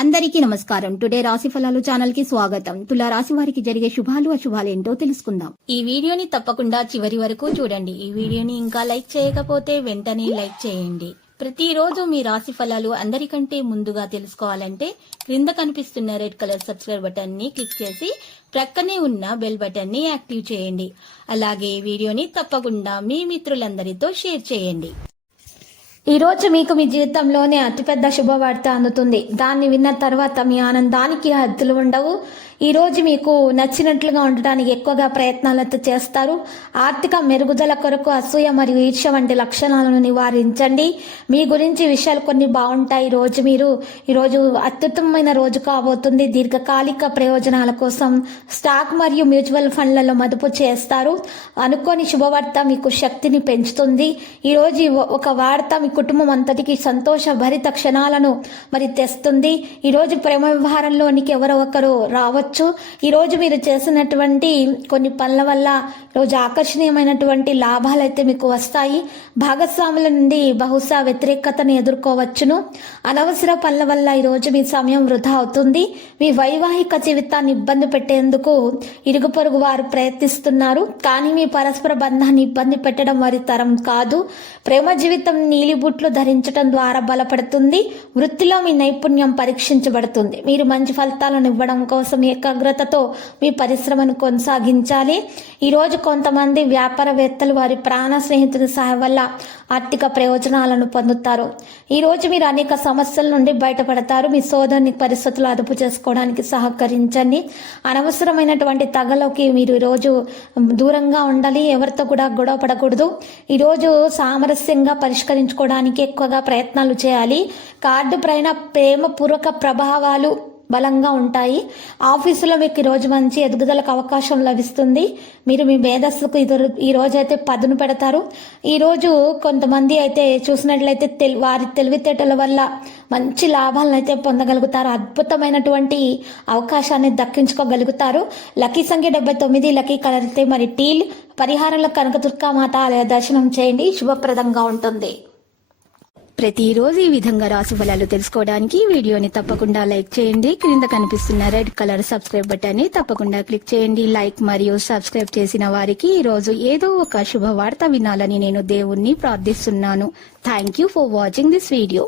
అందరికీ నమస్కారం. టుడే రాశి ఫలాలు ఛానల్ కి స్వాగతం. తులా రాశి వారికి జరిగే శుభాలు అశుభాలు ఏంటో తెలుసుకుందాం. ఈ వీడియోని తప్పకుండా చివరి వరకు చూడండి. ఈ వీడియోని ఇంకా లైక్ చేయకపోతే వెంటనే లైక్ చేయండి. ప్రతిరోజు మీ రాశి ఫలాలు అందరికంటే ముందుగా తెలుసుకోవాలంటే క్రింద కనిపిస్తున్న రెడ్ కలర్ సబ్స్క్రైబ్ బటన్ ని క్లిక్ చేసి ప్రక్కనే ఉన్న బెల్ బటన్ ని యాక్టివ్ చేయండి. అలాగే ఈ వీడియోని తప్పకుండా మీ మిత్రులందరితో షేర్ చేయండి. ఈ రోజు మీకు మీ జీవితంలోనే అతిపెద్ద శుభవార్త అందుతుంది. దాన్ని విన్న తర్వాత మీ ఆనందానికి హద్దులు ఉండవు. ఈ రోజు మీకు నచ్చినట్లుగా ఉండటానికి ఎక్కువగా ప్రయత్నాలతో చేస్తారు. ఆర్థిక మెరుగుదల కొరకు అసూయ మరియు ఈర్ష్య వంటి లక్షణాలను నివారించండి. మీ గురించి విషయాలు కొన్ని బాగుంటాయి. ఈరోజు అత్యుత్తమమైన రోజు కాబోతుంది. దీర్ఘకాలిక ప్రయోజనాల కోసం స్టాక్ మరియు మ్యూచువల్ ఫండ్లలో మదుపు చేస్తారు. అనుకోని శుభవార్త మీకు శక్తిని పెంచుతుంది. ఈరోజు ఒక వార్త మీ కుటుంబం అంతటికి సంతోషభరిత క్షణాలను తెస్తుంది. ఈరోజు ప్రేమ వ్యవహారంలోనికి ఎవరో ఒకరు రావచ్చు. ఈ రోజు మీరు చేసినటువంటి కొన్ని పనుల వల్ల రోజు ఆకర్షణీయమైనటువంటి లాభాలు అయితే మీకు వస్తాయి. భాగస్వాముల నుండి బహుశా వ్యతిరేకతను ఎదుర్కోవచ్చును. అనవసర పనుల వల్ల ఈ రోజు మీ సమయం వృధా అవుతుంది. మీ వైవాహిక జీవితాన్ని ఇబ్బంది పెట్టేందుకు ఇరుగు పొరుగు వారు ప్రయత్నిస్తున్నారు. కానీ మీ పరస్పర బంధాన్ని ఇబ్బంది పెట్టడం వారి తరం కాదు. ప్రేమ జీవితం నీలిబుట్లు ధరించడం ద్వారా బలపడుతుంది. వృత్తిలో మీ నైపుణ్యం పరీక్షించబడుతుంది. మీరు మంచి ఫలితాలను ఇవ్వడం కోసం ఏకాగ్రతతో మీ పరిశ్రమను కొనసాగించాలి. ఈ రోజు కొంతమంది వ్యాపారవేత్తలు వారి ప్రాణ స్నేహితుడి సహాయం వల్ల ఆర్థిక ప్రయోజనాలను పొందుతారు. ఈ రోజు మీరు అనేక సమస్యల నుండి బయటపడతారు. మీ సోదరుని పరిస్థితులు అదుపు చేసుకోవడానికి సహకరించండి. అనవసరమైనటువంటి తగలోకి మీరు ఈరోజు దూరంగా ఉండాలి. ఎవరితో కూడా గొడవ పడకూడదు. ఈరోజు సామరస్యంగా పరిష్కరించుకోవడానికి ఎక్కువగా ప్రయత్నాలు చేయాలి. కార్డు పైన ప్రేమపూర్వక ప్రభావాలు బలంగా ఉంటాయి. ఆఫీసులో మీకు ఈరోజు మంచి ఎదుగుదలకు అవకాశం లభిస్తుంది. మీరు మీ మేధస్సుకు ఈ రోజు అయితే పదును పెడతారు. ఈరోజు కొంతమంది అయితే చూసినట్లయితే వారి తెలివితేటల వల్ల మంచి లాభాలను అయితే పొందగలుగుతారు. అద్భుతమైనటువంటి అవకాశాన్ని దక్కించుకోగలుగుతారు. లక్కీ సంఖ్య 79, లక్కీ కలర్ అయితే టీల్. పరిహారంలో కనకదుర్గామాత ఆలయ దర్శనం చేయండి. శుభప్రదంగా ఉంటుంది. ప్రతిరోజు ఈ విధంగా రాశి ఫలాలు తెలుసుకోవడానికి వీడియోని తప్పకుండా లైక్ చేయండి. క్రింద కనిపిస్తున్న రెడ్ కలర్ సబ్స్క్రైబ్ బటన్ ని తప్పకుండా క్లిక్ చేయండి. లైక్ మరియు సబ్స్క్రైబ్ చేసిన వారికి ఈ రోజు ఏదో ఒక శుభవార్త వినాలని నేను దేవుణ్ణి ప్రార్థిస్తున్నాను. Thank you for watching this video.